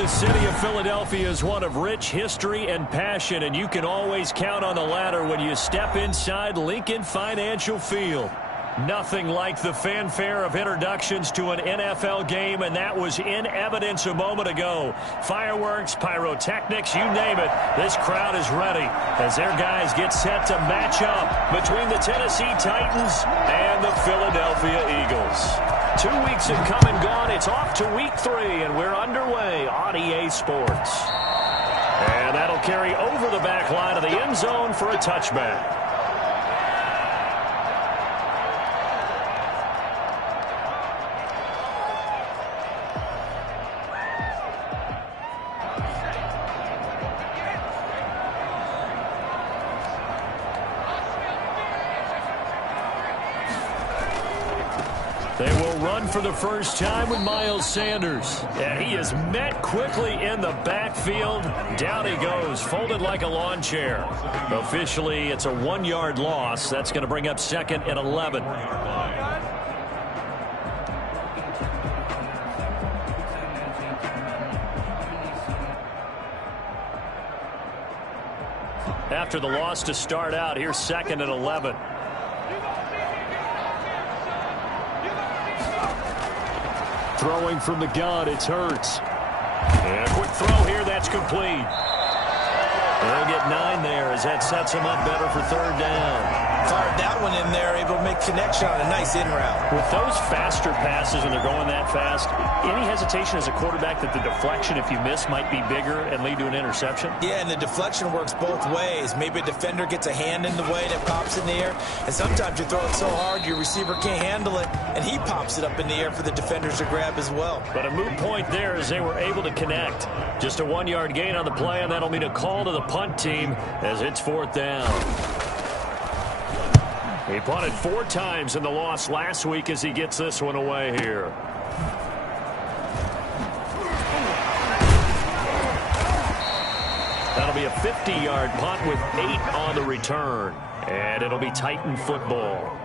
The city of Philadelphia is one of rich history and passion, and you can always count on the latter when you step inside Lincoln Financial Field. Nothing like the fanfare of introductions to an NFL game, and that was in evidence a moment ago. Fireworks, pyrotechnics, you name it. This crowd is ready as their guys get set to match up between the Tennessee Titans and the Philadelphia Eagles. 2 weeks have come and gone. It's off to week 3, and we're underway on EA Sports. And that'll carry over the back line of the end zone for a touchback. They will run for the first time with Miles Sanders. And he is met quickly in the backfield. Down he goes, folded like a lawn chair. Officially, it's a 1-yard loss. That's going to bring up 2nd and 11. After the loss to start out, here's 2nd and 11. Throwing from the gun, it's Hurts. And a quick throw here, that's complete. They'll get 9 there as that sets him up better for 3rd down. Fired that one in there, able to make connection on a nice in route. With those faster passes when they're going that fast, any hesitation as a quarterback that the deflection, if you miss, might be bigger and lead to an interception? Yeah, and the deflection works both ways. Maybe a defender gets a hand in the way and it pops in the air, and sometimes you throw it so hard your receiver can't handle it, and he pops it up in the air for the defenders to grab as well. But a moot point there as they were able to connect. Just a 1-yard gain on the play, and that'll mean a call to the punt team as it's 4th down. He punted 4 times in the loss last week as he gets this one away here. That'll be a 50-yard punt with 8 on the return. And it'll be Titan football.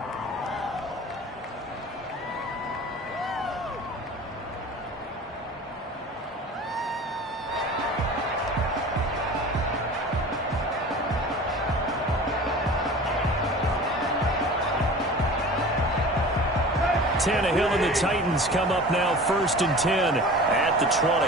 Tannehill and the Titans come up now 1st and 10 at the 20.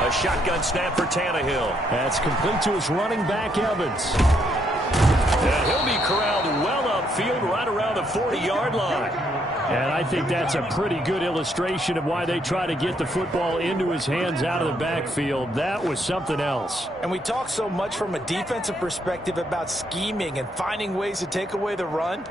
A shotgun snap for Tannehill. That's complete to his running back, Evans. And he'll be corralled well upfield right around the 40-yard line. And I think that's a pretty good illustration of why they try to get the football into his hands out of the backfield. That was something else. And we talk so much from a defensive perspective about scheming and finding ways to take away the run.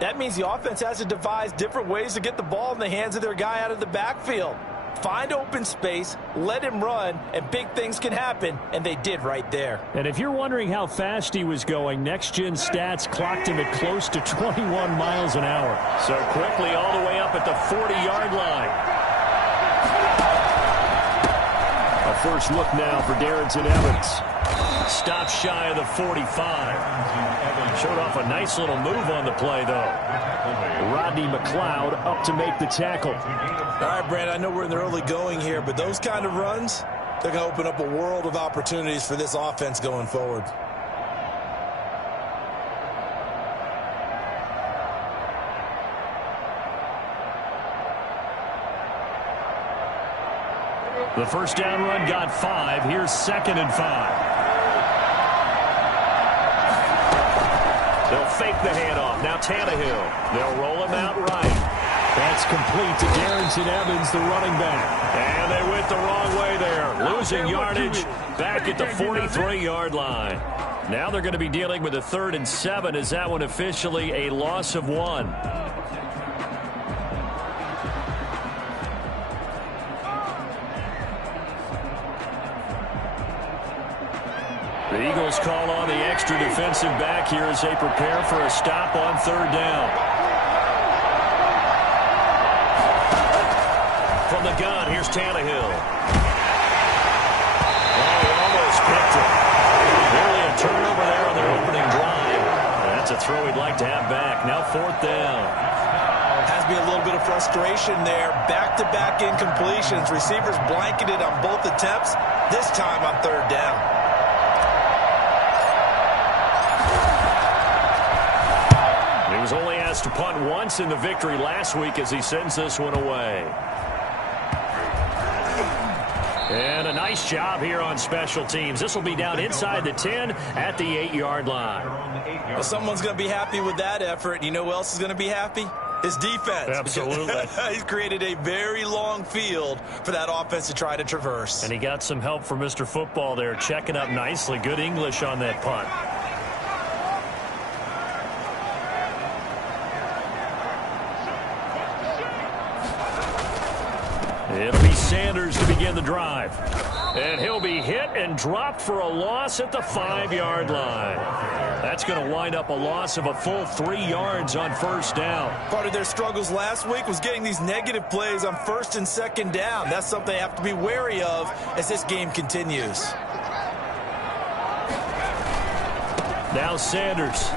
That means the offense has to devise different ways to get the ball in the hands of their guy out of the backfield. Find open space, let him run, and big things can happen, and they did right there. And if you're wondering how fast he was going, next-gen stats clocked him at close to 21 miles an hour. So quickly all the way up at the 40-yard line. A first look now for Darrington Evans. Stop shy of the 45. Showed off a nice little move on the play, though. Rodney McLeod up to make the tackle. All right, Brand, I know we're in the early going here, but those kind of runs, they're going to open up a world of opportunities for this offense going forward. The first down run got 5. Here's 2nd and 5. They'll fake the handoff. Now Tannehill. They'll roll him out right. That's complete to Darrington Evans, the running back. And they went the wrong way there. Losing yardage back at the 43-yard line. Now they're going to be dealing with a 3rd and 7 as that one officially a loss of 1. The Eagles call on the extra defensive back here as they prepare for a stop on 3rd down. From the gun, here's Tannehill. Oh, he almost picked it. Nearly a turnover there throw he'd like to have back. Now 4th down. Has to be a little bit of frustration there. Back-to-back incompletions. Receivers blanketed on both attempts. This time on 3rd down. He was only asked to punt once in the victory last week as he sends this one away. And a nice job here on special teams. This will be down inside the 10 at the 8-yard line. Well, someone's going to be happy with that effort. You know who else is going to be happy? His defense. Absolutely. He's created a very long field for that offense to try to traverse. And he got some help from Mr. Football there, checking up nicely. Good English on that punt. It'll be Sanders to begin the drive. And he'll be hit and dropped for a loss at the 5-yard line. That's going to wind up a loss of a full 3 yards on 1st down. Part of their struggles last week was getting these negative plays on 1st and 2nd down. That's something they have to be wary of as this game continues. Now Sanders.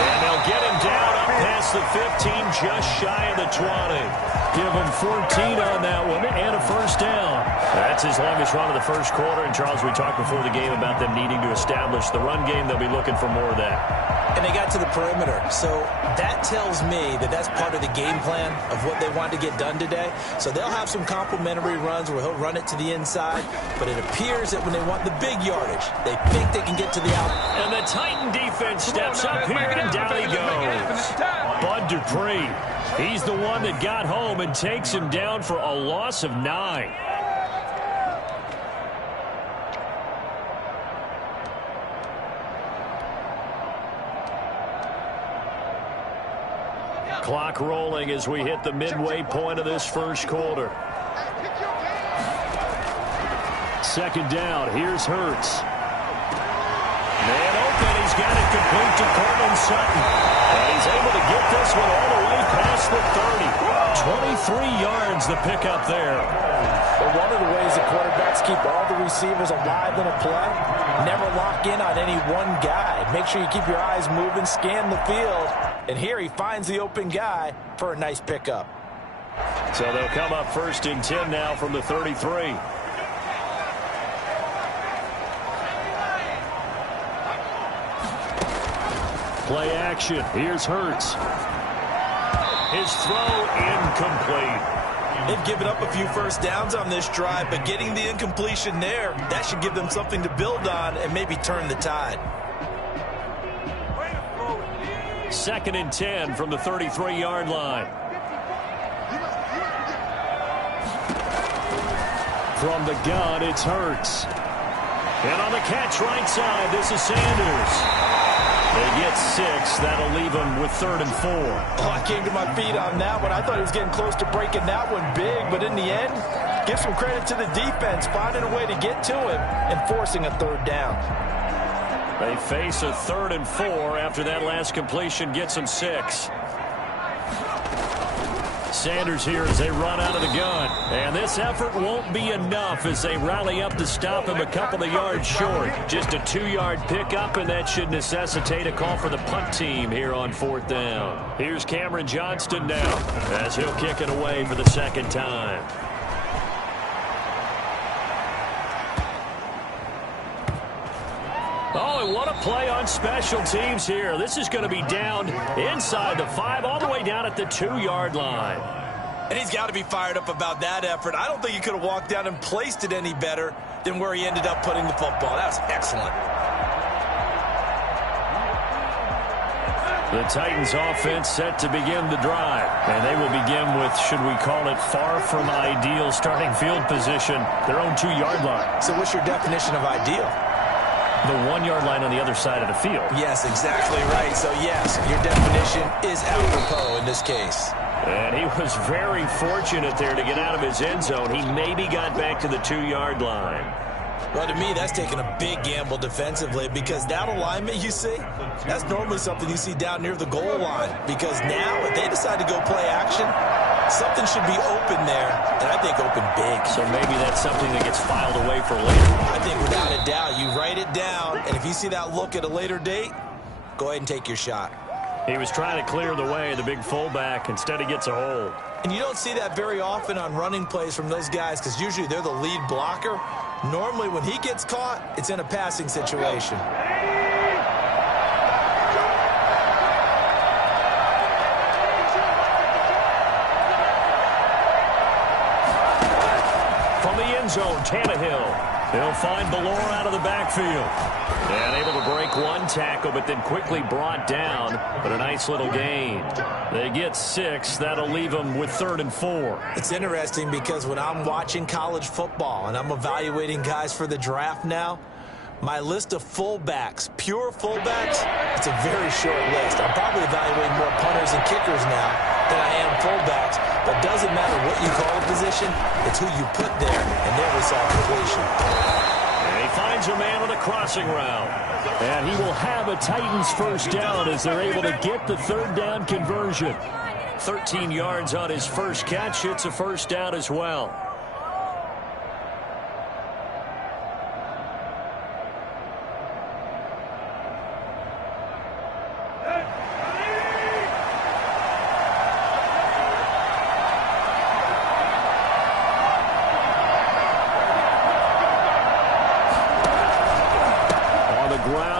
And they'll get him down up past the 15, just shy of the 20. Give him 14 on that one and a 1st down. That's his longest run of the 1st quarter. And, Charles, we talked before the game about them needing to establish the run game. They'll be looking for more of that. And they got to the perimeter. So that tells me that that's part of the game plan of what they want to get done today. So they'll have some complementary runs where he'll run it to the inside. But it appears that when they want the big yardage, they think they can get to the out. And the Titan defense steps up here, and down he goes. Bud Dupree. He's the one that got home and takes him down for a loss of 9. Clock rolling as we hit the midway point of this 1st quarter. 2nd down. Here's Hurts. Man open. He's got it complete to Cortland Sutton. And he's able to get this one all the way past the 30. 23 yards the pickup there. Well, one of the ways that quarterbacks keep all the receivers alive in a play, never lock in on any one guy. Make sure you keep your eyes moving, scan the field. And here he finds the open guy for a nice pickup. So they'll come up 1st and 10 now from the 33. Play action. Here's Hurts. His throw incomplete. They've given up a few 1st downs on this drive, but getting the incompletion there, that should give them something to build on and maybe turn the tide. 2nd and 10 from the 33-yard line. From the gun, it's Hurts. And on the catch right side, this is Sanders. They get 6. That'll leave them with 3rd and 4. Oh, I came to my feet on that one. I thought he was getting close to breaking that one big, but in the end, give some credit to the defense, finding a way to get to him and forcing a 3rd down. They face a 3rd and 4 after that last completion gets them 6. Sanders here as they run out of the gun. And this effort won't be enough as they rally up to stop him a couple of yards short. Just a 2-yard pickup, and that should necessitate a call for the punt team here on 4th down. Here's Cameron Johnston now as he'll kick it away for the 2nd time. Oh, and what a play on special teams here. This is going to be down inside the 5, all the way down at the 2-yard line. And he's got to be fired up about that effort. I don't think he could have walked down and placed it any better than where he ended up putting the football. That was excellent. The Titans offense set to begin the drive. And they will begin with, should we call it, far from ideal starting field position, their own 2-yard line. So what's your definition of ideal? The 1-yard line on the other side of the field. Yes, exactly right. So, yes, your definition is apropos in this case. And he was very fortunate there to get out of his end zone. He maybe got back to the 2-yard line. Well, to me, that's taking a big gamble defensively because that alignment you see, that's normally something you see down near the goal line. Because now, if they decide to go play action, something should be open there, and I think open big. So maybe that's something that gets filed away for later. I think without a doubt, you write it down, and if you see that look at a later date, go ahead and take your shot. He was trying to clear the way, the big fullback. Instead, he gets a hold. And you don't see that very often on running plays from those guys because usually they're the lead blocker. Normally, when he gets caught, it's in a passing situation. From the end zone, Tannehill. He'll find Ballore out of the backfield. And able to break one tackle, but then quickly brought down. But a nice little gain. They get 6. That'll leave them with 3rd and 4. It's interesting because when I'm watching college football and I'm evaluating guys for the draft now, my list of fullbacks, pure fullbacks, it's a very short list. I'm probably evaluating more punters and kickers now than I am fullbacks. But it doesn't matter what you call a position, it's who you put there, and there we saw completion. And he finds a man on a crossing route. And he will have a Titans first down as they're able to get the 3rd down conversion. 13 yards on his first catch. It's a first down as well.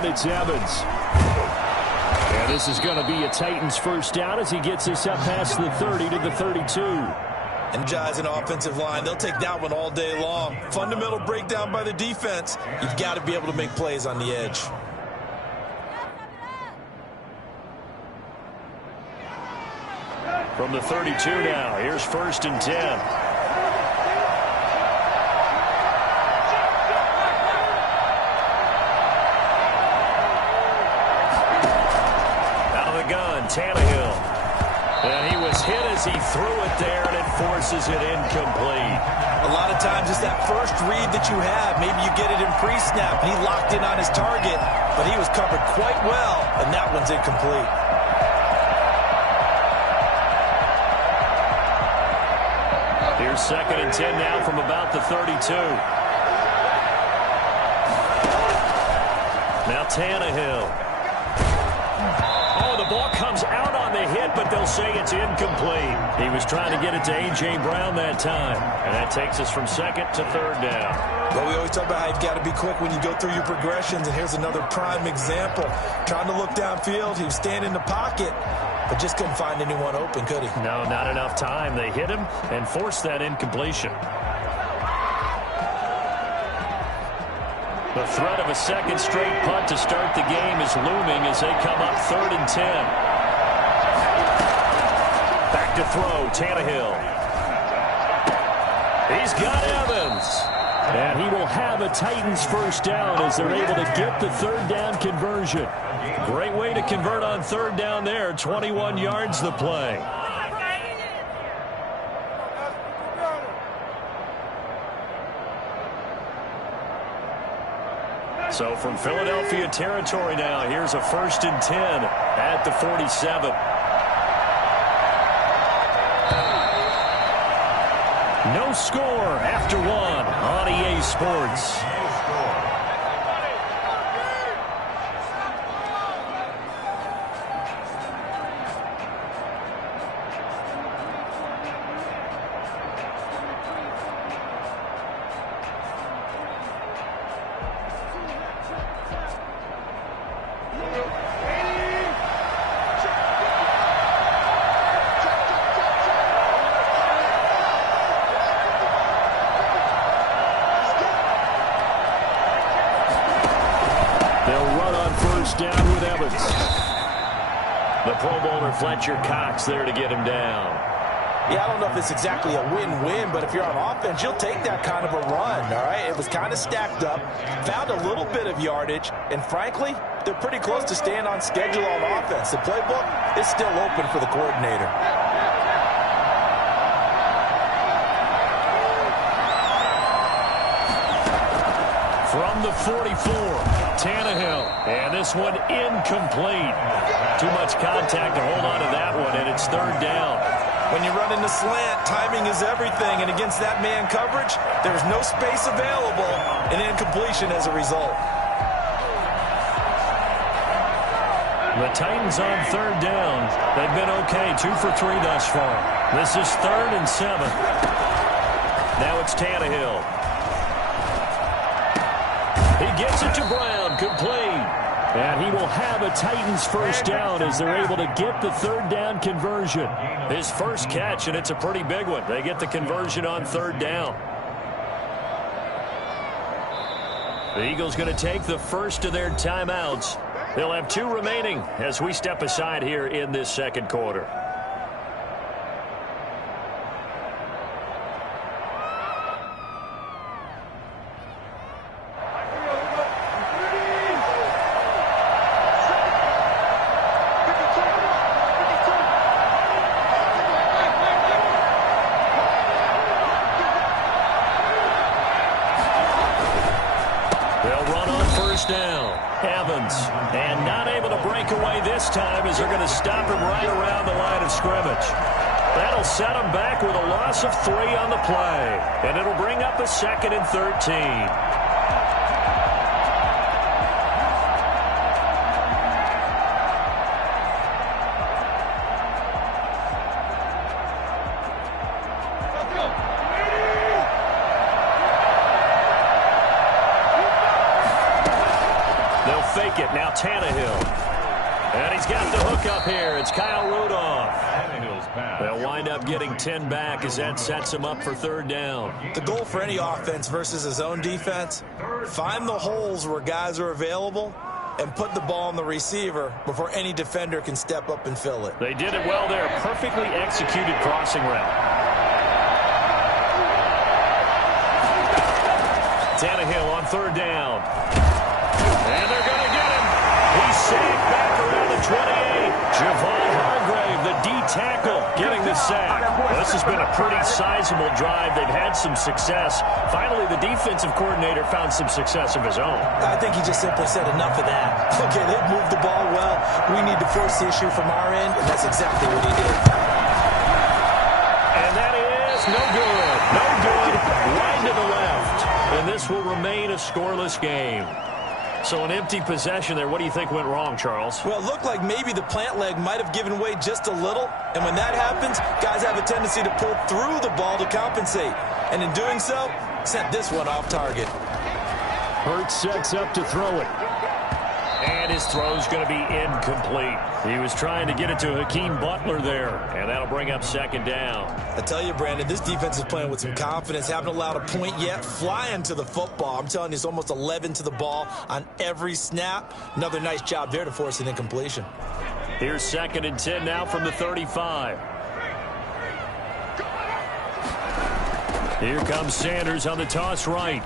It's Evans. And this is going to be a Titans first down as he gets us up past the 30 to the 32. Energizing offensive line. They'll take that one all day long. Fundamental breakdown by the defense. You've got to be able to make plays on the edge. From the 32 now, here's 1st and 10. Tannehill. And he was hit as he threw it there, and it forces it incomplete. A lot of times it's that first read that you have. Maybe you get it in pre-snap, and he locked in on his target, but he was covered quite well, and that one's incomplete. Here's 2nd and 10 now from about the 32. Now Tannehill. The ball comes out on the hit, but they'll say it's incomplete. He was trying to get it to A.J. Brown that time. And that takes us from 2nd to 3rd down. Well, we always talk about how you've got to be quick when you go through your progressions, and here's another prime example. Trying to look downfield, he was standing in the pocket, but just couldn't find anyone open, could he? No, not enough time. They hit him and forced that incompletion. The threat of a second straight punt to start the game is looming as they come up 3rd and 10. Back to throw, Tannehill. He's got Evans. And he will have a Titans first down as they're able to get the 3rd down conversion. Great way to convert on 3rd down there. 21 yards the play. So from Philadelphia territory now, here's a 1st and 10 at the 47. No score after 1 on EA Sports. Down with Evans. The Pro Bowler Fletcher Cox there to get him down. Yeah, I don't know if it's exactly a win-win, but if you're on offense, you'll take that kind of a run, all right? It was kind of stacked up, found a little bit of yardage, and frankly, they're pretty close to staying on schedule on offense. The playbook is still open for the coordinator. From the 44, Tannehill. And this one incomplete. Too much contact to hold on to that one, and it's third down. When you run into slant, timing is everything, and against that man coverage, there's no space available, and incompletion as a result. The Titans on third down. They've been okay, 2 for 3 thus far. This is 3rd and 7. Now it's Tannehill. He gets it to Brown, complete. And he will have a Titans first down as they're able to get the third down conversion. His first catch, and it's a pretty big one. They get the conversion on third down. The Eagles going to take the first of their timeouts. They'll have 2 remaining as we step aside here in this second quarter. And not able to break away this time as they're going to stop him right around the line of scrimmage. That'll set him back with a loss of 3 on the play. And it'll bring up a 2nd and 13. Fake it. Now Tannehill. And he's got the hook up here. It's Kyle Rudolph. They'll wind up getting 10 back as that sets him up for third down. The goal for any offense versus his own defense, find the holes where guys are available and put the ball on the receiver before any defender can step up and fill it. They did it well there. Perfectly executed crossing route. Tannehill on third down. And they're going to get him. He's saved back around the 28. Javon Hargrave, the D tackle, getting the sack. Well, this has been a pretty sizable drive. They've had some success. Finally, the defensive coordinator found some success of his own. I think he just simply said enough of that. Okay, they've moved the ball well. We need to force the issue from our end, and that's exactly what he did. And that is no good. No good. Right to the left. And this will remain a scoreless game. So an empty possession there. What do you think went wrong, Charles? Well, it looked like maybe the plant leg might have given way just a little. And when that happens, guys have a tendency to pull through the ball to compensate. And in doing so, sent this one off target. Hurts sets up to throw it. And his throw's going to be incomplete. He was trying to get it to Hakeem Butler there. And that'll bring up second down. I tell you, Brandon, this defense is playing with some confidence. Haven't allowed a point yet. Flying to the football. I'm telling you, it's almost 11 to the ball on every snap. Another nice job there to force an incompletion. Here's 2nd and 10 now from the 35. Here comes Sanders on the toss right.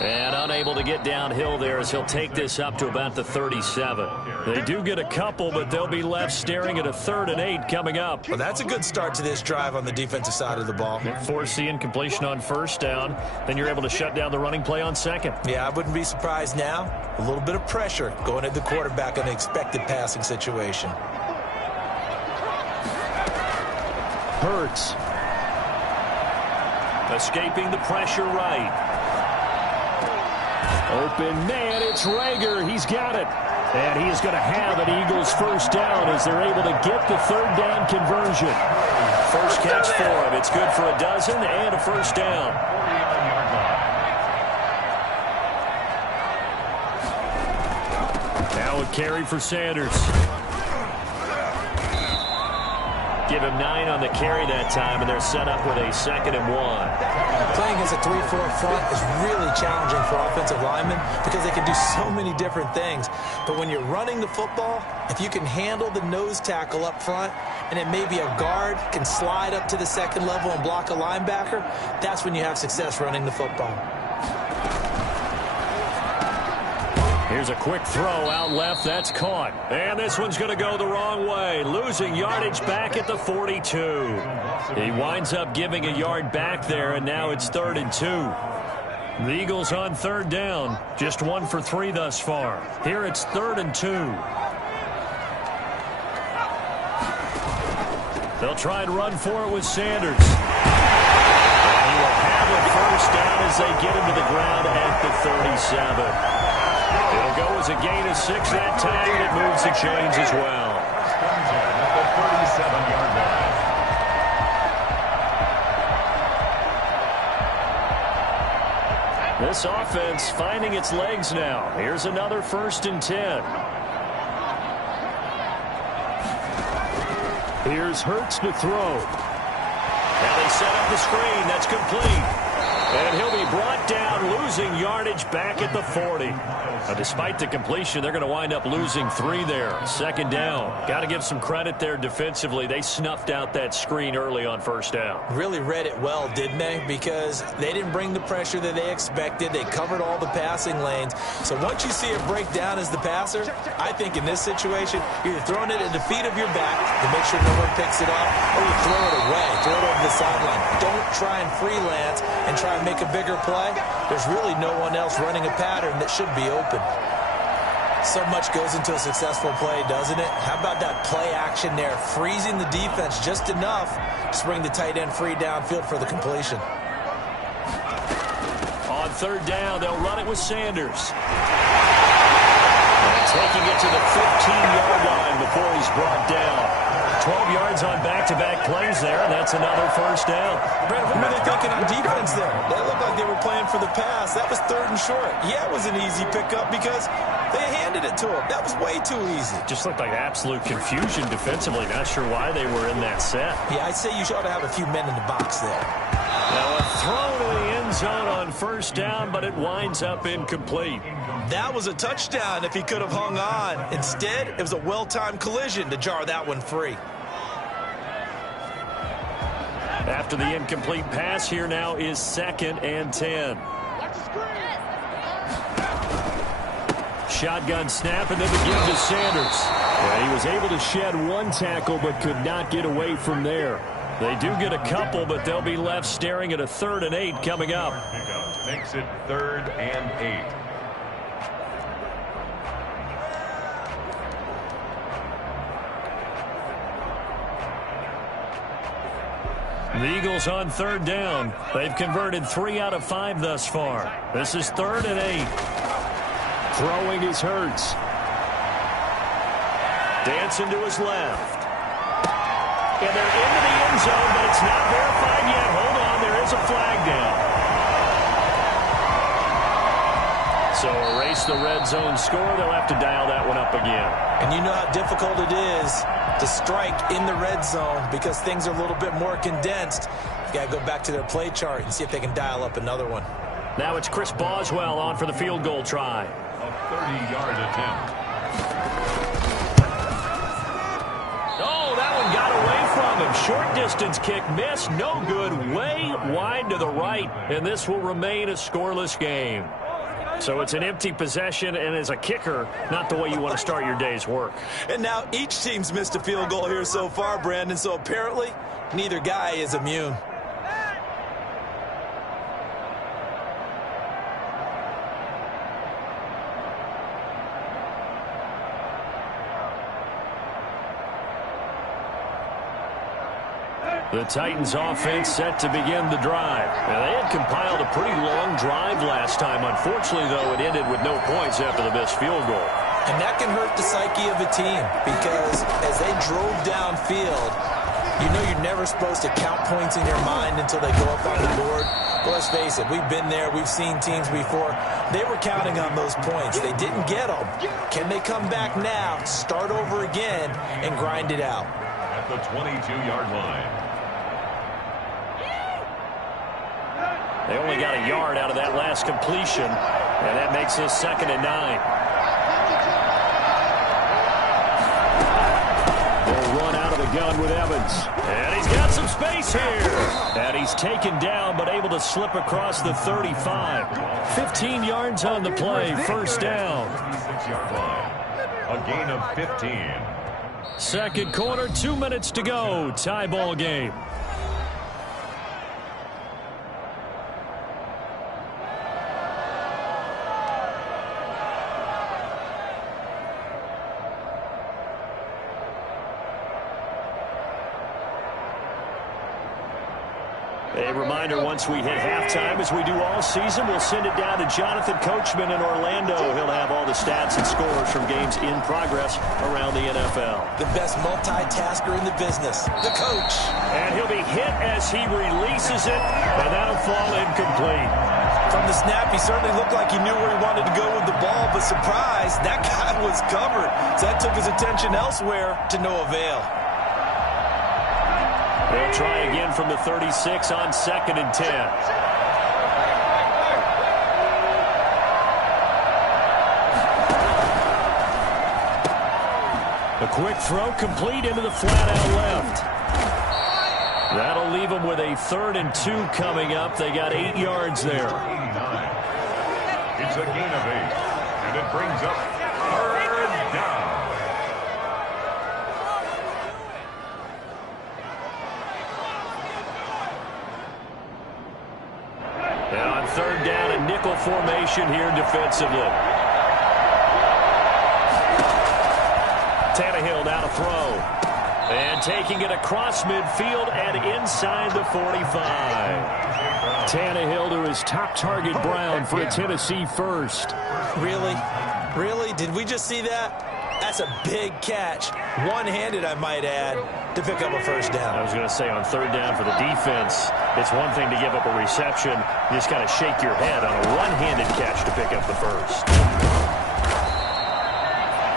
And unable to get downhill there as he'll take this up to about the 37. They do get a couple, but they'll be left staring at a 3rd and 8 coming up. Well, that's a good start to this drive on the defensive side of the ball. Force the incompletion on first down. Then you're able to shut down the running play on second. Yeah, I wouldn't be surprised now. A little bit of pressure going at the quarterback on an expected passing situation. Hurts. Escaping the pressure right. Open man, it's Rager. He's got it. And he is going to have an Eagles first down as they're able to get the third down conversion. First catch for him. It's good for a dozen and a first down. Now a carry for Sanders. Give him 9 on the carry that time, and they're set up with a 2nd and 1. Playing against a 3-4 front is really challenging for offensive linemen because they can do so many different things. But when you're running the football, if you can handle the nose tackle up front, and it may be a guard can slide up to the second level and block a linebacker, that's when you have success running the football. Here's a quick throw out left. That's caught. And this one's going to go the wrong way. Losing yardage back at the 42. He winds up giving a yard back there, and now it's 3rd and 2. The Eagles on third down. Just 1 for 3 thus far. Here it's 3rd and 2. They'll try and run for it with Sanders. And he will have a first down as they get him to the ground at the 37. It'll go as a gain of 6 that time, and it moves the chains as well. At the 37-yard line. This offense finding its legs now. Here's another 1st and 10. Here's Hurts to throw. Now they set up the screen. That's complete. And he'll be brought down, losing yardage back at the 40. Despite the completion, they're going to wind up losing 3 there. 2nd down. Got to give some credit there defensively. They snuffed out that screen early on 1st down. Really read it well, didn't they? Because they didn't bring the pressure that they expected. They covered all the passing lanes. So once you see it break down as the passer, I think in this situation, you're either throwing it at the feet of your back to make sure no one picks it up, or you throw it away, throw it over the sideline. Don't try and freelance and try and make a bigger play. There's really no one else running a pattern that should be open. So much goes into a successful play, doesn't it? How about that play action there, freezing the defense just enough to bring the tight end free downfield for the completion. On 3rd down, they'll run it with Sanders. And taking it to the 15-yard line before he's brought down. 12 yards on back-to-back plays there, and that's another 1st down. Brad, what were they thinking on defense there? They looked like they were playing for the pass. That was 3rd and short. Yeah, it was an easy pickup because they handed it to him. That was way too easy. Just looked like absolute confusion defensively. Not sure why they were in that set. Yeah, I'd say you ought to have a few men in the box there. Now a throw to the end zone on 1st down, but it winds up incomplete. That was a touchdown if he could have hung on. Instead, it was a well-timed collision to jar that one free. After the incomplete pass, here now is 2nd and 10. Shotgun snap, and then the give to Sanders. And he was able to shed 1 tackle, but could not get away from there. They do get a couple, but they'll be left staring at a 3rd and 8 coming up. Makes it 3rd and 8. The Eagles on 3rd down. They've converted 3 out of 5 thus far. This is 3rd and 8. Throwing is Hurts. Dancing to his left. And they're into the end zone, but it's not verified yet. Hold on, there is a flag down. So erase the red zone score. They'll have to dial that one up again. And you know how difficult it is to strike in the red zone because things are a little bit more condensed. You got to go back to their play chart and see if they can dial up another one. Now it's Chris Boswell on for the field goal try. A 30-yard attempt. Oh, that one got away from him. Short distance kick missed. No good. Way wide to the right. And this will remain a scoreless game. So it's an empty possession, and as a kicker, not the way you want to start your day's work. And now each team's missed a field goal here so far, Brandon, so apparently neither guy is immune. The Titans offense set to begin the drive. Now, they had compiled a pretty long drive last time. Unfortunately, though, it ended with no points after the missed field goal. And that can hurt the psyche of a team because as they drove downfield, you know you're never supposed to count points in your mind until they go up on the board. But let's face it, we've been there. We've seen teams before. They were counting on those points. They didn't get them. Can they come back now, start over again, and grind it out? At the 22-yard line. They only got a yard out of that last completion, and that makes this 2nd and 9. They'll run out of the gun with Evans. And he's got some space here. And he's taken down, but able to slip across the 35. 15 yards on the play, 1st down. 36-yard line. A gain of 15. Second quarter, 2 minutes to go. Tie ball game. A reminder, once we hit halftime, as we do all season, we'll send it down to Jonathan Coachman in Orlando. He'll have all the stats and scores from games in progress around the NFL. The best multitasker in the business, the coach. And he'll be hit as he releases it, and that'll fall incomplete. From the snap, he certainly looked like he knew where he wanted to go with the ball, but surprise, that guy was covered. So that took his attention elsewhere to no avail. They'll try again from the 36 on 2nd and 10. A quick throw complete into the flat out left. That'll leave them with a 3rd and 2 coming up. They got 8 yards there. It's a gain of 8, and it brings up 3rd down. And on 3rd down, a nickel formation here defensively. Tannehill now to throw. And taking it across midfield and inside the 45. Tannehill to his top target, Brown, for a Tennessee first. Really? Really? Did we just see that? That's a big catch. One-handed, I might add, to pick up a first down. I was going to say, on 3rd down for the defense, it's one thing to give up a reception. You just got to shake your head on a one-handed catch to pick up the first.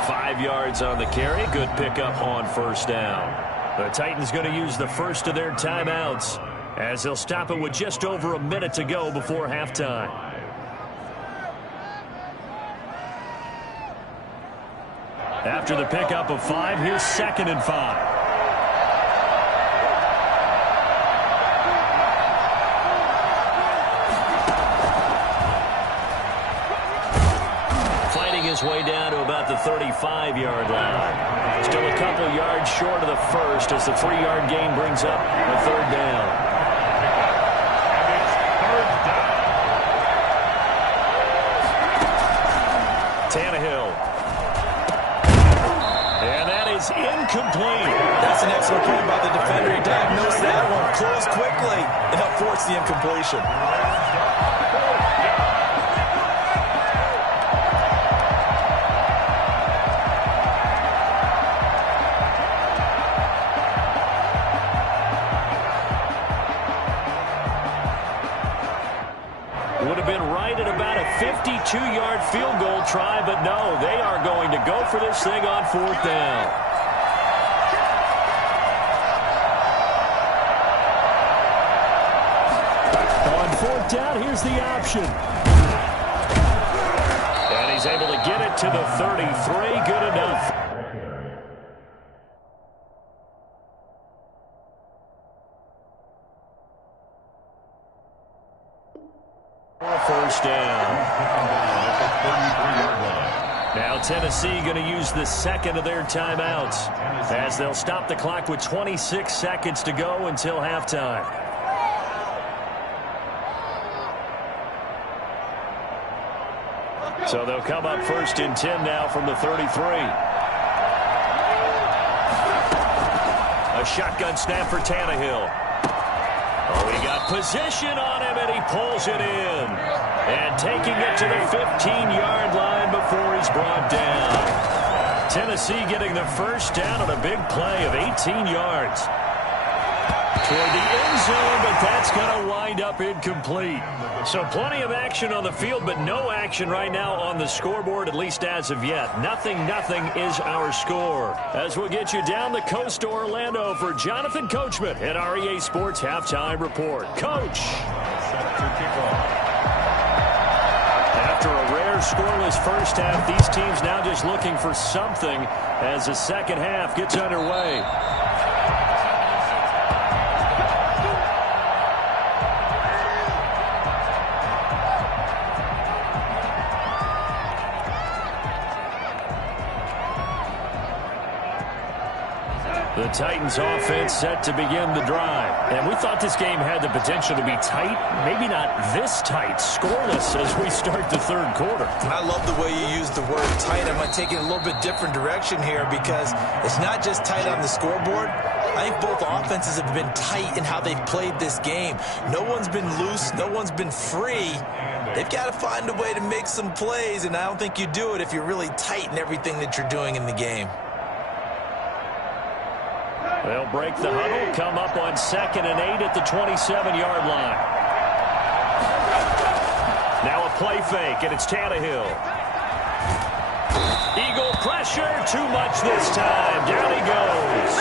5 yards on the carry. Good pickup on 1st down. The Titans going to use the first of their timeouts as they'll stop it with just over a minute to go before halftime. After the pickup of 5, here's 2nd and 5. His way down to about the 35-yard line. Still a couple yards short of the first as the 3-yard gain brings up a 3rd down. And it's 3rd down. Tannehill. And that is incomplete. That's an excellent play by the defender. He diagnosed that one, closed quickly, and helped force the incompletion. Would have been right at about a 52-yard field goal try, but no, they are going to go for this thing on 4th down. On 4th down, here's the option. And he's able to get it to the 33. Good enough. First down. Now Tennessee going to use the 2nd of their timeouts as they'll stop the clock with 26 seconds to go until halftime. So they'll come up 1st and 10 now from the 33. A shotgun snap for Tannehill. Oh, he got position on him, and he pulls it in. And taking it to the 15-yard line before he's brought down. Tennessee getting the first down on a big play of 18 yards. Toward the end zone, but that's going to wind up incomplete. So plenty of action on the field, but no action right now on the scoreboard, at least as of yet. Nothing is our score. As we'll get you down the coast to Orlando for Jonathan Coachman at our EA Sports Halftime Report. Coach! After a rare scoreless first half, these teams now just looking for something as the second half gets underway. The Titans offense set to begin the drive. And we thought this game had the potential to be tight. Maybe not this tight, scoreless as we start the third quarter. I love the way you use the word tight. I'm going to take it a little bit different direction here because it's not just tight on the scoreboard. I think both offenses have been tight in how they've played this game. No one's been loose. No one's been free. They've got to find a way to make some plays, and I don't think you do it if you're really tight in everything that you're doing in the game. They'll break the huddle, come up on 2nd and 8 at the 27-yard line. Now a play fake, and it's Tannehill. Eagle pressure, too much this time. Down he goes.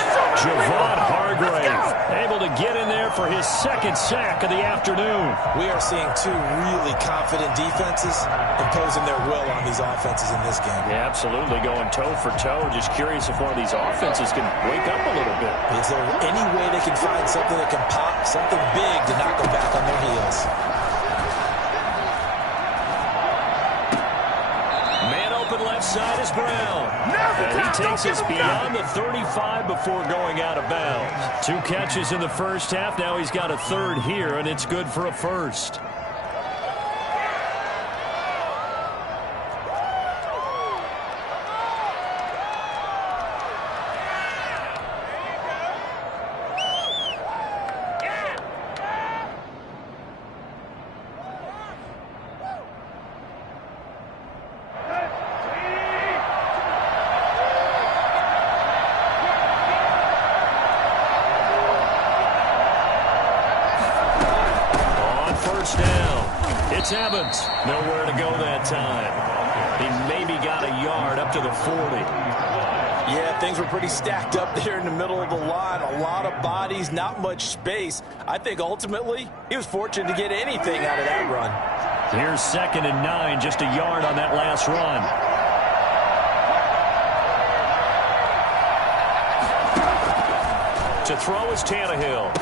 Javon Hargrave able to get in there for his 2nd sack of the afternoon. We are seeing two really confident defenses imposing their will on these offenses in this game. Yeah, absolutely, going toe for toe. Just curious if one of these offenses can wake up a little bit. Is there any way they can find something that can pop, something big to knock them back on their heels? Left side is Brown. And he takes us beyond the 35 before going out of bounds. 2 catches in the first half. Now he's got a 3rd here, and it's good for a 1st. It's Evans. Nowhere to go that time. He maybe got a yard up to the 40. Yeah, things were pretty stacked up there in the middle of the line. A lot of bodies, not much space. I think ultimately he was fortunate to get anything out of that run. Here's 2nd and 9, just a yard on that last run. To throw is Tannehill.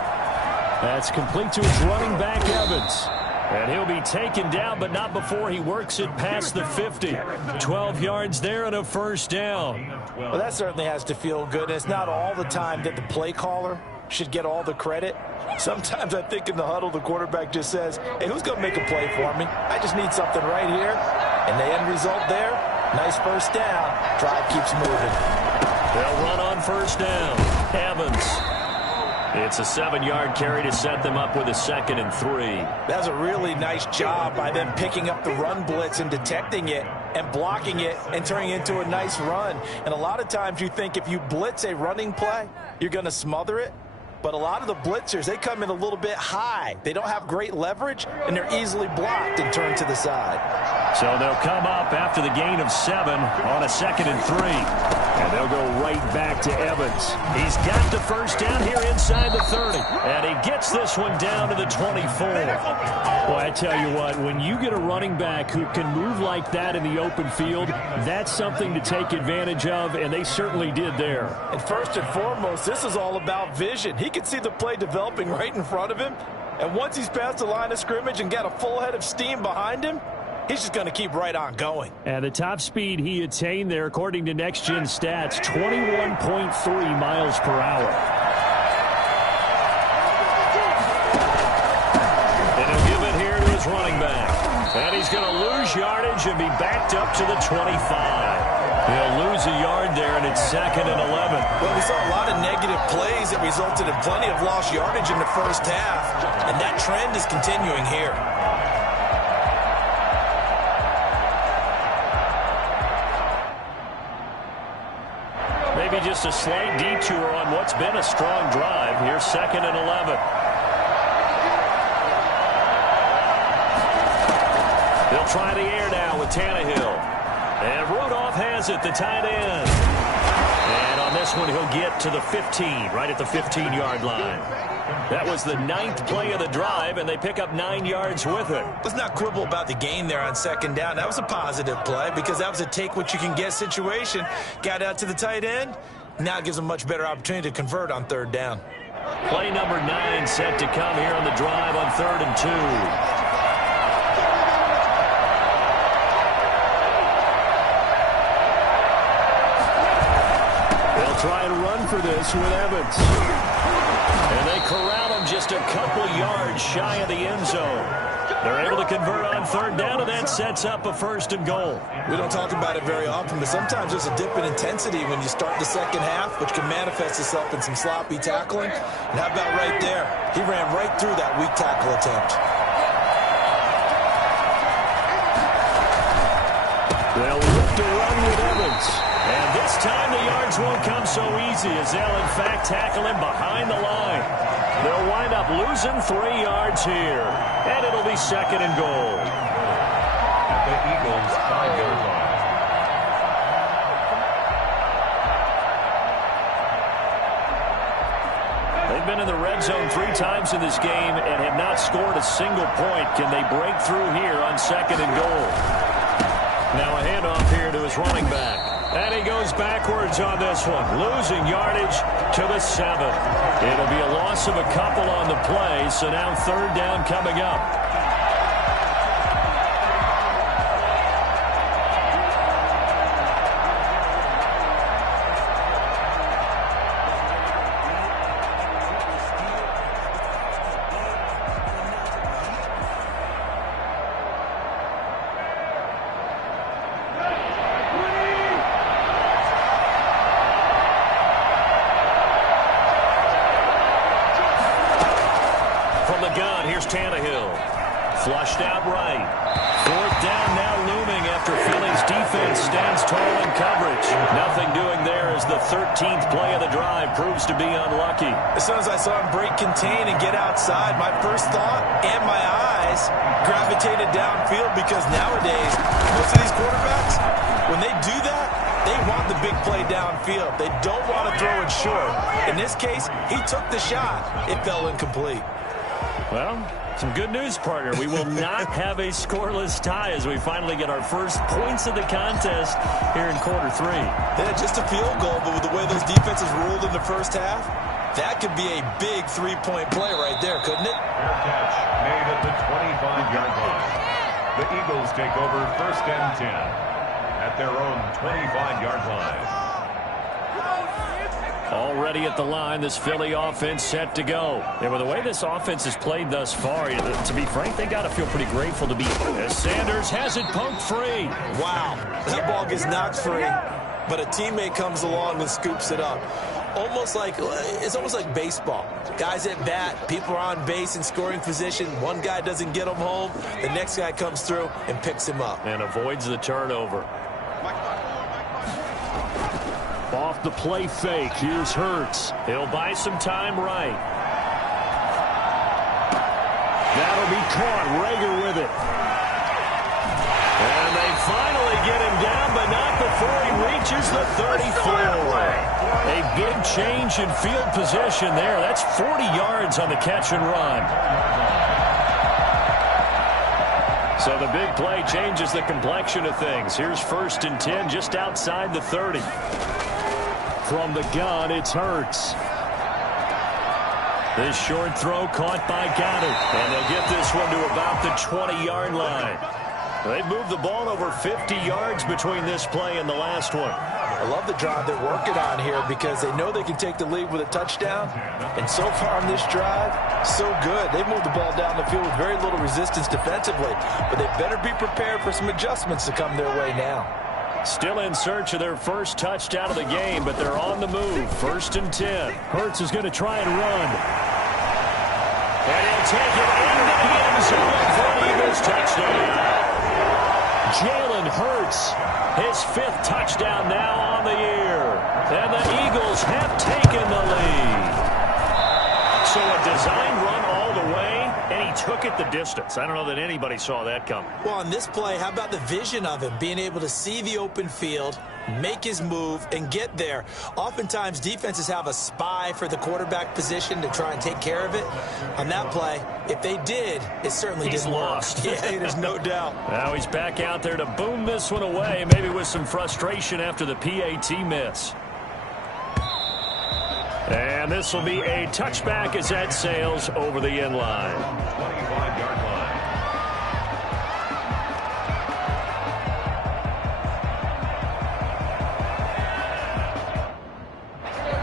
That's complete to his running back, Evans. And he'll be taken down, but not before he works it past the 50. 12 yards there and a 1st down. Well, that certainly has to feel good. And it's not all the time that the play caller should get all the credit. Sometimes I think in the huddle, the quarterback just says, hey, who's going to make a play for me? I just need something right here. And the end result there, nice 1st down. Drive keeps moving. They'll run on 1st down. Evans. It's a 7-yard carry to set them up with a 2nd and 3. That's a really nice job by them picking up the run blitz and detecting it and blocking it and turning it into a nice run. And a lot of times you think if you blitz a running play, you're going to smother it. But a lot of the blitzers, they come in a little bit high. They don't have great leverage, and they're easily blocked and turned to the side. So they'll come up after the gain of 7 on a 2nd and 3. And they'll go right back to Evans. He's got the 1st down here inside the 30. And he gets this one down to the 24. Well, I tell you what, when you get a running back who can move like that in the open field, that's something to take advantage of, and they certainly did there. And first and foremost, this is all about vision. He can see the play developing right in front of him. And once he's past the line of scrimmage and got a full head of steam behind him, he's just going to keep right on going. And the top speed he attained there, according to Next Gen Stats, 21.3 miles per hour. And he'll give it here to his running back. And he's going to lose yardage and be backed up to the 25. He'll lose a yard there, and it's 2nd and 11. Well, we saw a lot of negative plays that resulted in plenty of lost yardage in the first half, and that trend is continuing here. Maybe just a slight detour on what's been a strong drive. Here's 2nd and 11. They'll try the air now with Tannehill. And Rudolph has it, the tight end. And on this one, he'll get to the 15, right at the 15-yard line. That was the 9th play of the drive, and they pick up 9 yards with it. Let's not quibble about the gain there on 2nd down. That was a positive play because that was a take-what-you-can-get situation. Got out to the tight end. Now it gives them a much better opportunity to convert on 3rd down. Play number 9 set to come here on the drive on 3rd and 2. Try and run for this with Evans. And they corral him just a couple yards shy of the end zone. They're able to convert on third down, and that sets up a 1st and goal. We don't talk about it very often, but sometimes there's a dip in intensity when you start the second half, which can manifest itself in some sloppy tackling. And how about right there? He ran right through that weak tackle attempt. They'll look to run with Evans. And this time the yards won't come so easy as they'll, in fact, tackle him behind the line. They'll wind up losing 3 yards here. And it'll be 2nd and goal. At the Eagles' 5-yard line. They've been in the red zone 3 times in this game and have not scored a single point. Can they break through here on 2nd and goal? Now a handoff here to his running back. And he goes backwards on this one, losing yardage to the 7. It'll be a loss of a couple on the play, so now 3rd down coming up. Flushed out right. 4th down now looming after Philly's defense stands tall in coverage. Nothing doing there as the 13th play of the drive proves to be unlucky. As soon as I saw him break contain and get outside, my first thought and my eyes gravitated downfield because nowadays, most of these quarterbacks, when they do that, they want the big play downfield. They don't want to throw it short. In this case, he took the shot. It fell incomplete. Well, some good news, partner. We will not have a scoreless tie as we finally get our first points of the contest here in quarter 3. Yeah, just a field goal, but with the way those defenses ruled in the first half, that could be a big 3-point play right there, couldn't it? Fair catch made at the 25-yard line. The Eagles take over 1st and 10 at their own 25-yard line. Already at the line, this Philly offense set to go. And with the way this offense has played thus far, to be frank, they got to feel pretty grateful to be. As Sanders has it poked free. Wow, that ball gets knocked free, but a teammate comes along and scoops it up. It's almost like baseball. Guys at bat, people are on base in scoring position. One guy doesn't get him home. The next guy comes through and picks him up. And avoids the turnover. Off the play fake, here's Hurts. He'll buy some time right. That'll be caught. Rager with it. And they finally get him down, but not before he reaches the 34. A big change in field position there. That's 40 yards on the catch and run. So the big play changes the complexion of things. Here's 1st and 10 just outside the 30. From the gun, it's Hurts. This short throw caught by Goddard. And they'll get this one to about the 20-yard line. They've moved the ball over 50 yards between this play and the last one. I love the drive they're working on here because they know they can take the lead with a touchdown. And so far on this drive, so good. They've moved the ball down the field with very little resistance defensively. But they better be prepared for some adjustments to come their way now. Still in search of their first touchdown of the game, but they're on the move. 1st and 10. Hurts is going to try and run. And he'll take it into the end zone for an Eagles touchdown. Jalen Hurts, his 5th touchdown now on the year. And the Eagles have taken the lead. So a design run all the way, and he took it the distance. I don't know that anybody saw that coming. Well, on this play, how about the vision of him, being able to see the open field, make his move, and get there. Oftentimes, defenses have a spy for the quarterback position to try and take care of it. On that play, if they did, it certainly didn't lost. work. Yeah, there's no doubt. Now he's back out there to boom this one away, maybe with some frustration after the PAT miss. And this will be a touchback as that sails over the end line. 25-yard line.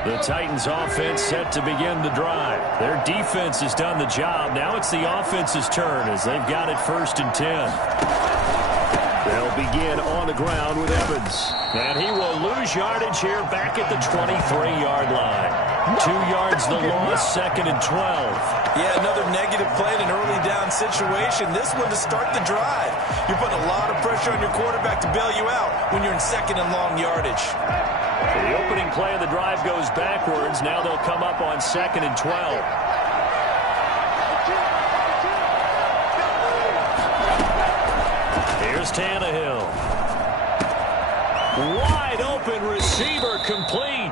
The Titans offense set to begin the drive. Their defense has done the job. Now it's the offense's turn as they've got it 1st and 10. They'll begin on the ground with Evans. And he will lose yardage here back at the 23-yard line. 2 yards the loss, 2nd and 12. Yeah, another negative play in an early down situation. This one to start the drive. You're putting a lot of pressure on your quarterback to bail you out when you're in 2nd and long yardage. So the opening play of the drive goes backwards. Now they'll come up on 2nd and 12. Here's Tannehill. Wide open receiver complete.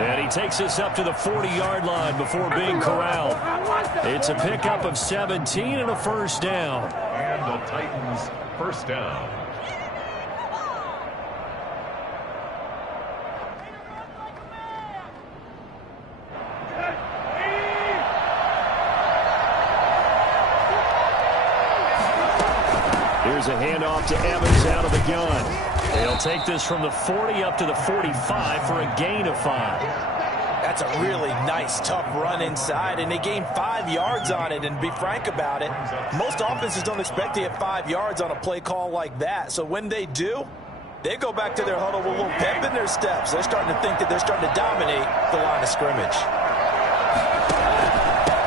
And he takes us up to the 40-yard line before being corralled. It's a pickup of 17 and a 1st down. And the Titans 1st down. Here's a handoff to Evans out of the gun. They'll take this from the 40 up to the 45 for a gain of 5. That's a really nice, tough run inside, and they gained 5 yards on it. And to be frank about it, most offenses don't expect to get 5 yards on a play call like that. So when they do, they go back to their huddle with a little pep in their steps. They're starting to think that they're starting to dominate the line of scrimmage.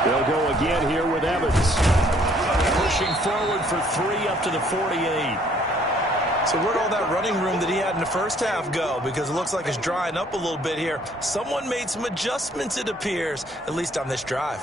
They'll go again here with Evans. Pushing forward for 3 up to the 48. So where'd all that running room that he had in the first half go? Because it looks like it's drying up a little bit here. Someone made some adjustments, it appears, at least on this drive.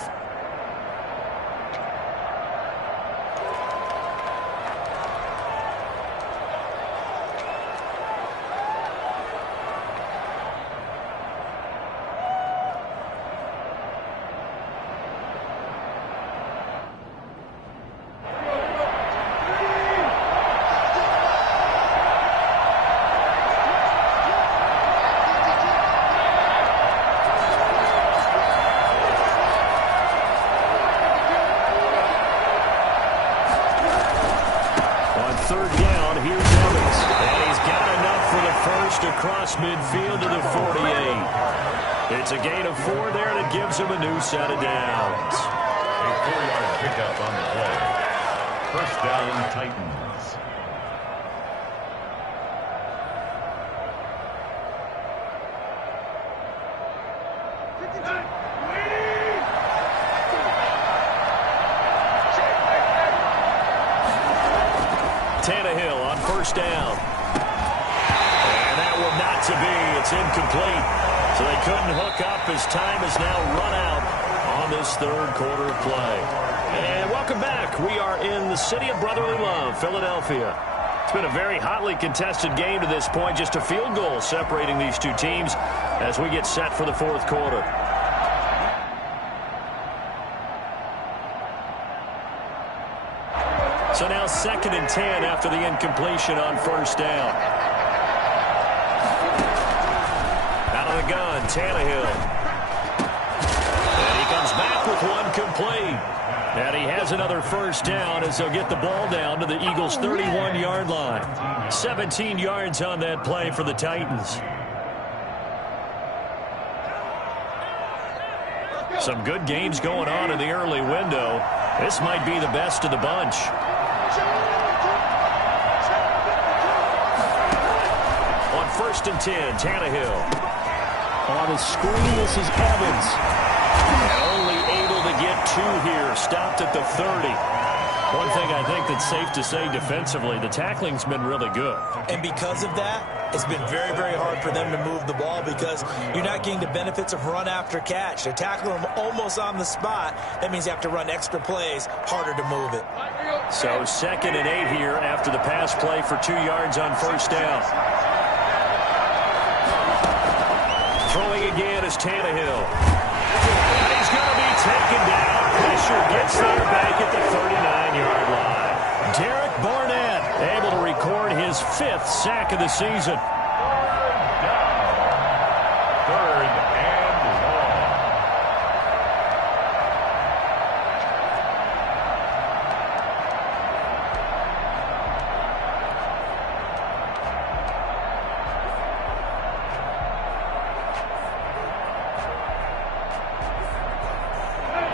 Across midfield to the 48. It's a gain of 4 there that gives him a new set of downs. A 4-yard pickup on the play. 1st down, Titans. Tannehill on 1st down. Not to be. It's incomplete. So they couldn't hook up as time has now run out on this 3rd quarter of play. And welcome back. We are in the city of brotherly love, Philadelphia. It's been a very hotly contested game to this point. Just a field goal separating these two teams as we get set for the 4th quarter. So now 2nd and 10 after the incompletion on 1st down. The gun, Tannehill. And he comes back with one complete. And he has another 1st down as they'll get the ball down to the Eagles' 31-yard line. 17 yards on that play for the Titans. Some good games going on in the early window. This might be the best of the bunch. On 1st and 10, Tannehill. On the screen, this is Evans. And only able to get 2 here. Stopped at the 30. One thing I think that's safe to say defensively, the tackling's been really good. And because of that, it's been very, very hard for them to move the ball because you're not getting the benefits of run after catch. They're tackling them almost on the spot. That means you have to run extra plays, harder to move it. So 2nd and 8 here after the pass play for 2 yards on 1st down. Throwing again is Tannehill. And he's going to be taken down. Fisher gets there back at the 39-yard line. Derek Barnett able to record his 5th sack of the season. 3rd and long.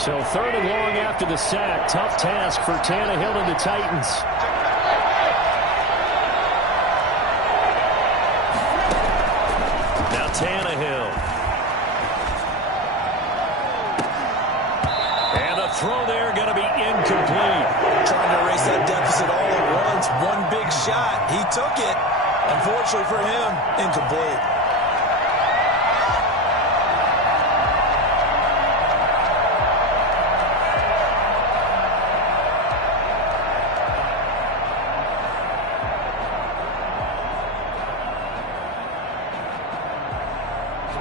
So 3rd and long after the sack. Tough task for Tannehill and the Titans. Now Tannehill. And the throw there going to be incomplete. Trying to erase that deficit all at once. One big shot. He took it. Unfortunately for him, incomplete.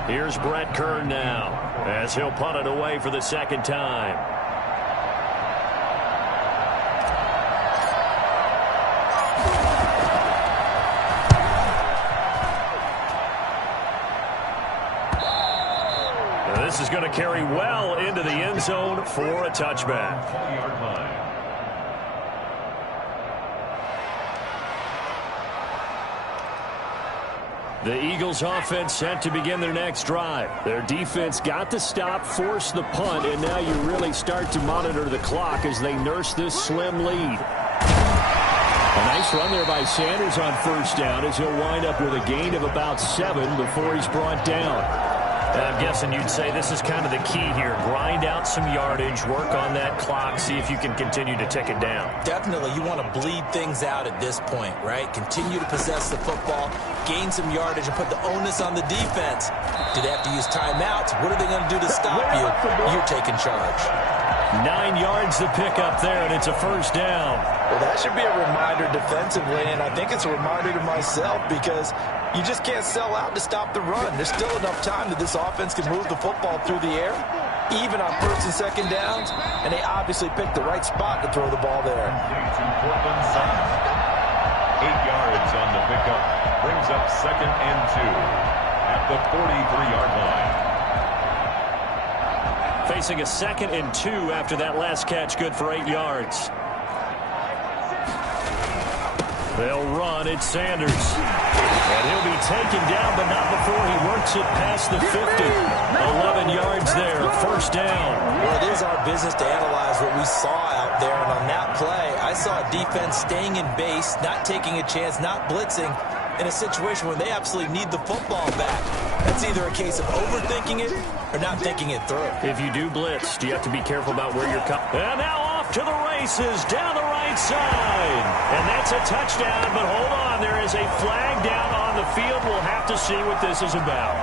Here's Brett Kern now, as he'll punt it away for the 2nd time. Now this is going to carry well into the end zone for a touchback. 20-yard line. The Eagles offense set to begin their next drive. Their defense got the stop, forced the punt, and now you really start to monitor the clock as they nurse this slim lead. A nice run there by Sanders on 1st down as he'll wind up with a gain of about 7 before he's brought down. I'm guessing you'd say this is kind of the key here. Grind out some yardage, work on that clock, see if you can continue to tick it down. Definitely, you want to bleed things out at this point, right? Continue to possess the football, gain some yardage, and put the onus on the defense. Do they have to use timeouts? What are they going to do to stop you? You're taking charge. 9 yards to pick up there, and it's a 1st down. Well, that should be a reminder defensively, and I think it's a reminder to myself because you just can't sell out to stop the run. There's still enough time that this offense can move the football through the air, even on 1st and 2nd downs, and they obviously picked the right spot to throw the ball there. To Portland Sutton. 8 yards on the pickup. Brings up 2nd and 2 at the 43-yard line. Facing a 2nd and 2 after that last catch, good for 8 yards. They'll run. It's Sanders. And he'll be taken down, but not before he works it past the 50. 11 yards there, 1st down. Well, it is our business to analyze what we saw out there, and on that play, I saw a defense staying in base, not taking a chance, not blitzing, in a situation where they absolutely need the football back. That's either a case of overthinking it or not thinking it through. If you do blitz, do you have to be careful about where you're coming? And now off to the races, down the right side. And that's a touchdown, but hold on, there is a flag down on the field. We'll have to see what this is about.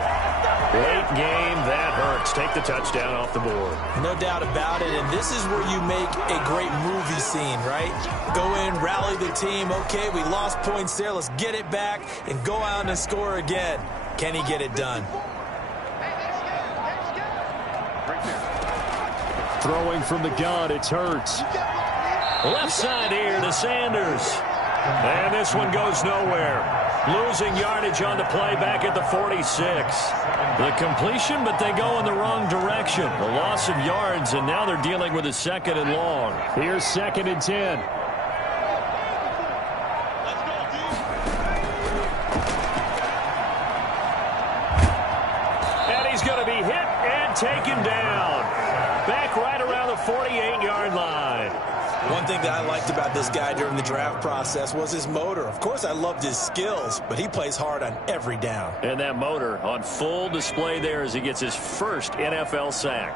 Late game, that hurts. Take the touchdown off the board. No doubt about it, and this is where you make a great movie scene, right? Go in, rally the team. Okay, we lost points there. Let's get it back and go out and score again. Can he get it done? Throwing from the gun, it's Hurts. Left side here to Sanders. And this one goes nowhere. Losing yardage on the play back at the 46. The completion, but they go in the wrong direction. The loss of yards, and now they're dealing with a 2nd and long. Here's 2nd and 10. And he's going to be hit and taken down. Back right around the 48-yard line. One thing that I liked about this guy during the draft process was his motor. Of course, I loved his skills, but he plays hard on every down. And that motor on full display there as he gets his first NFL sack.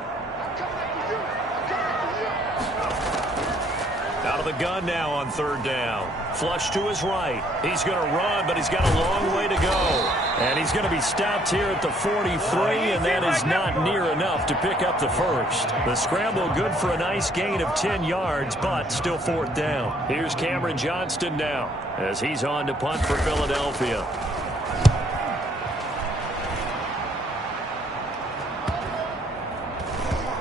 Out of the gun now on 3rd down. Flush to his right. He's going to run, but he's got a long way to go. And he's going to be stopped here at the 43, and that is not near enough to pick up the 1st. The scramble good for a nice gain of 10 yards, but still 4th down. Here's Cameron Johnston now as he's on to punt for Philadelphia.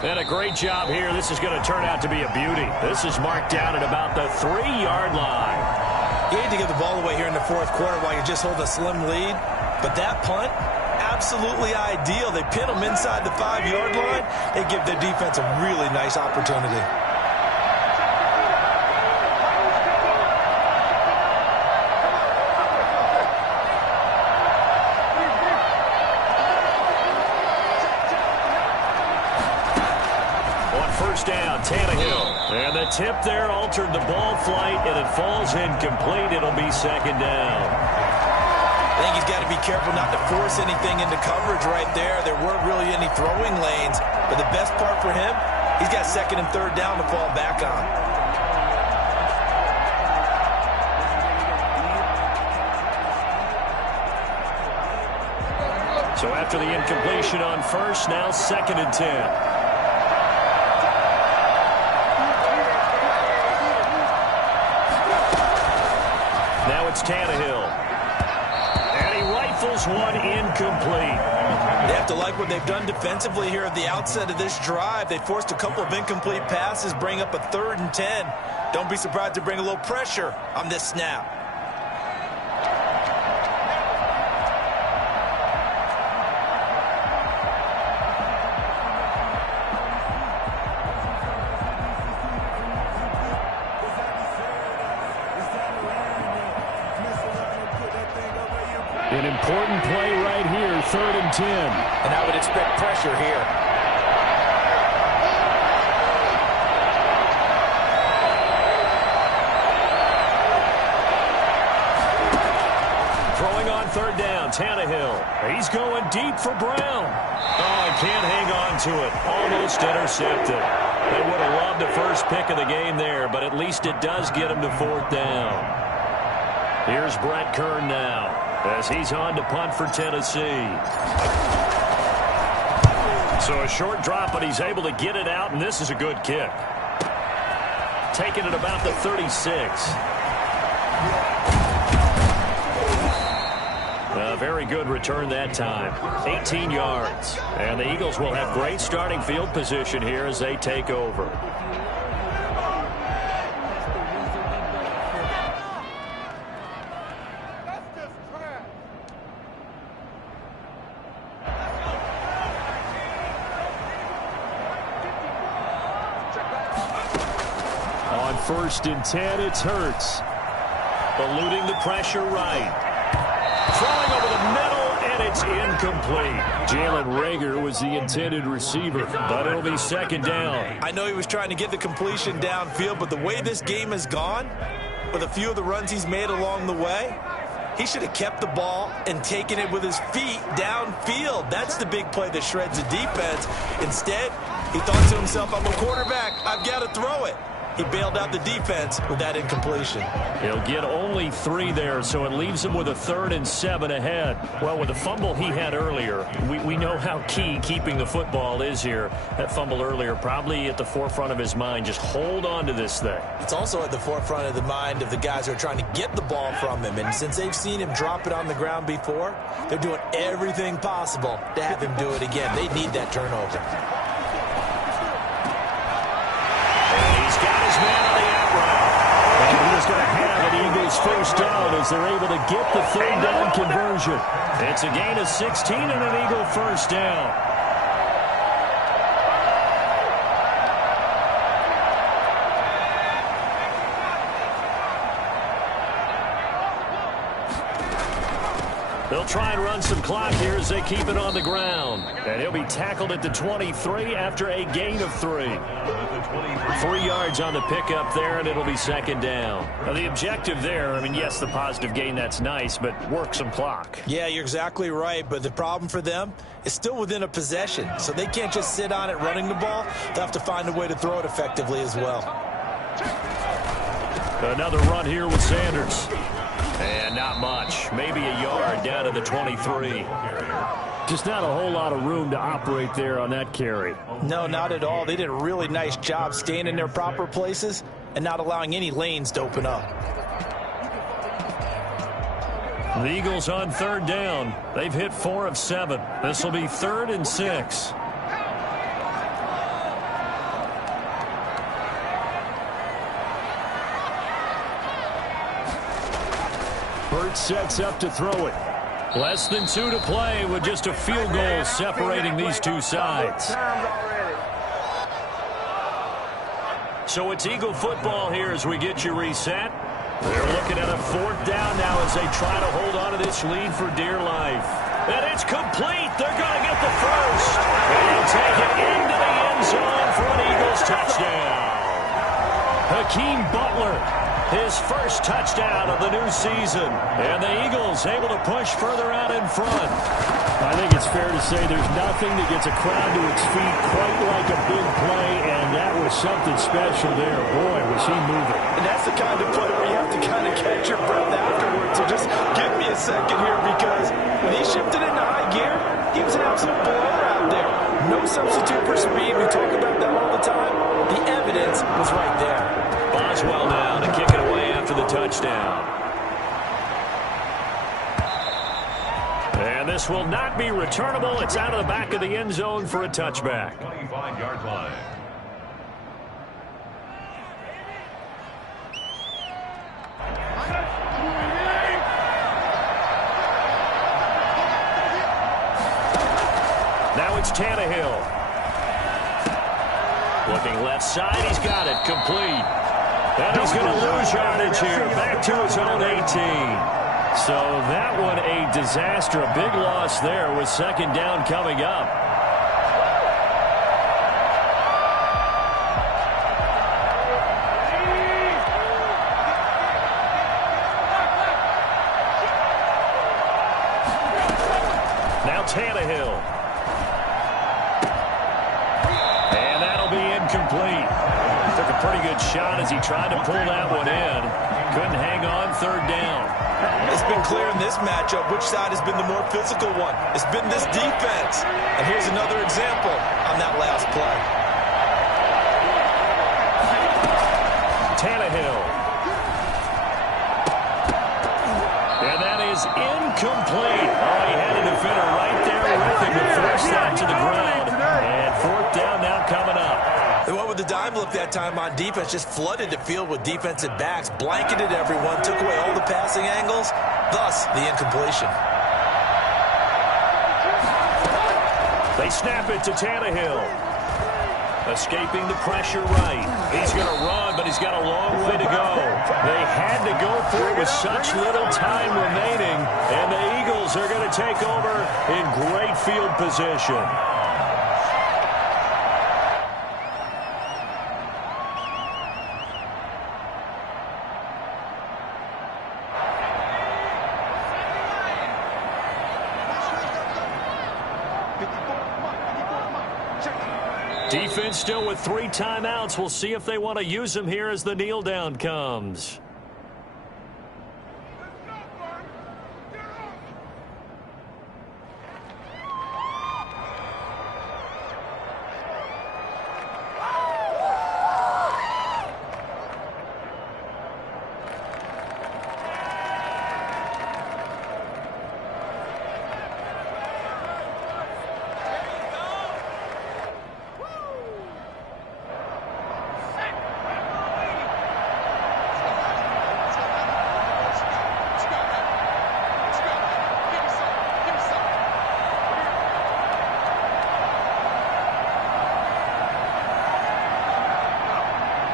And a great job here. This is going to turn out to be a beauty. This is marked down at about the 3-yard line. You hate to give the ball away here in the 4th quarter while you just hold a slim lead. But that punt, absolutely ideal. They pin them inside the 5-yard line. They give their defense a really nice opportunity. first down. Tannehill. And the tip there altered the ball flight, and it falls incomplete. It'll be second down. I think he's got to be careful not to force anything into coverage right there. There weren't really any throwing lanes. But the best part for him, he's got second and third down to fall back on. So after the incompletion on first, now second and 10. Now it's Tannehill. And he rifles one incomplete. They have to like what they've done defensively here at the outset of this drive. They forced a couple of incomplete passes, bring up a 3rd and 10. Don't be surprised to bring a little pressure on this snap. An important play right here, 3rd and 10. And I would expect pressure here. Throwing on 3rd down, Tannehill. He's going deep for Brown. Oh, he can't hang on to it. Almost intercepted. They would have loved the first pick of the game there, but at least it does get him to 4th down. Here's Brett Kern now, as he's on to punt for Tennessee. So a short drop, but he's able to get it out, and this is a good kick. Taking it about the 36. A very good return that time. 18 yards. And the Eagles will have great starting field position here as they take over. On 1st and 10, it's Hurts. Eluding the pressure right. Throwing over the middle, and it's incomplete. Jalen Reagor was the intended receiver, but it'll be second down. I know he was trying to get the completion downfield, but the way this game has gone, with a few of the runs he's made along the way, he should have kept the ball and taken it with his feet downfield. That's the big play that shreds the defense. Instead, he thought to himself, I'm a quarterback, I've got to throw it. He bailed out the defense with that incompletion. He'll get only 3 there, so it leaves him with a 3rd and 7 ahead. Well, with the fumble he had earlier, we know how key keeping the football is here. That fumble earlier probably at the forefront of his mind. Just hold on to this thing. It's also at the forefront of the mind of the guys who are trying to get the ball from him. And since they've seen him drop it on the ground before, they're doing everything possible to have him do it again. They need that turnover. He's going to have an Eagles first down as they're able to get the 3rd down conversion. It's a gain of 16 and an Eagle first down. They'll try and run some clock here as they keep it on the ground. And he'll be tackled at the 23 after a gain of 3. 3 yards on the pickup there, and it'll be second down. Now, the objective there, I mean, yes, the positive gain, that's nice, but work some clock. Yeah, you're exactly right, but the problem for them is still within a possession, so they can't just sit on it running the ball. They'll have to find a way to throw it effectively as well. Another run here with Sanders. And not much. Maybe a yard down to the 23. Just not a whole lot of room to operate there on that carry. No, not at all. They did a really nice job staying in their proper places and not allowing any lanes to open up. The Eagles on 3rd down. They've hit 4 of 7. This will be 3rd and 6. Hurts sets up to throw it. Less than 2 to play with just a field goal separating these two sides. So it's Eagle football here as we get you reset. They're looking at a 4th down now as they try to hold on to this lead for dear life. And it's complete. They're going to get the first. And they'll take it into the end zone for an Eagles touchdown. Hakeem Butler, his first touchdown of the new season. And the Eagles able to push further out in front. I think it's fair to say there's nothing that gets a crowd to its feet quite like a big play, and that was something special there. Boy, was he moving. And that's the kind of play where you have to kind of catch your breath afterwards. So just give me a second here, because when he shifted into high gear, he was an absolute blower out there. No substitute for speed. We talk about that all the time. The evidence was right there. Boswell now to kick it away after the touchdown. And this will not be returnable. It's out of the back of the end zone for a touchback. 25-yard line. Now it's Tannehill. Looking left side, he's got it, complete. And he's going to lose yardage here, back to his own 18. So that one a disaster, a big loss there with second down coming up. Now Tannehill. And that'll be incomplete. Took a pretty good shot as he tried to pull that one in. Couldn't hang on, third down. It's been clear in this matchup which side has been the more physical one. It's been this defense. And here's another example on that last play. Tannehill. And that is incomplete. Oh, he had a defender right there with him to force that to the ground. And fourth down now coming up. They went with the dime look that time on defense, just flooded the field with defensive backs, blanketed everyone, took away all the passing angles, thus the incompletion. They snap it to Tannehill. Escaping the pressure right. He's going to run, but he's got a long way to go. They had to go for it with such little time remaining, and the Eagles are going to take over in great field position. Defense still with 3 timeouts. We'll see if they want to use them here as the kneel down comes.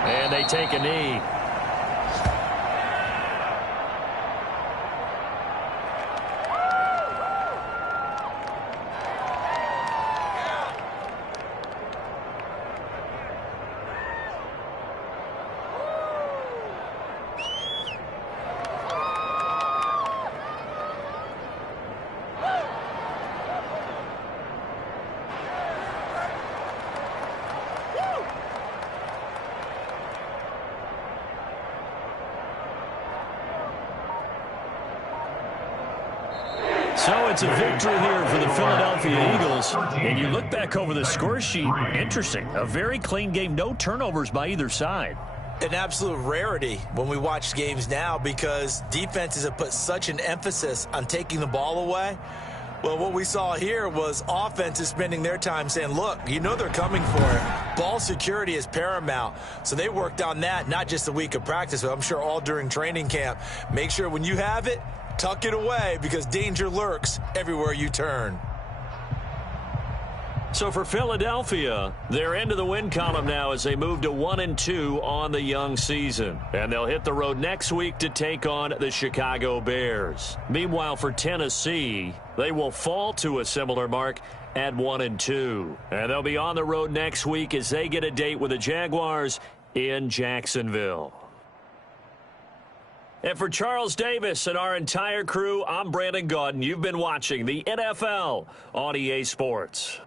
And they take a knee. So it's a victory here for the Philadelphia Eagles. And you look back over the score sheet, interesting. A very clean game, no turnovers by either side. An absolute rarity when we watch games now, because defenses have put such an emphasis on taking the ball away. Well, what we saw here was offenses spending their time saying, look, you know they're coming for it. Ball security is paramount. So they worked on that, not just a week of practice, but I'm sure all during training camp. Make sure when you have it, tuck it away, because danger lurks everywhere you turn. So for Philadelphia, they're into the win column now as they move to 1-2 on the young season. And they'll hit the road next week to take on the Chicago Bears. Meanwhile, for Tennessee, they will fall to a similar mark at 1-2. And they'll be on the road next week as they get a date with the Jaguars in Jacksonville. And for Charles Davis and our entire crew, I'm Brandon Gaudin. You've been watching the NFL on EA Sports.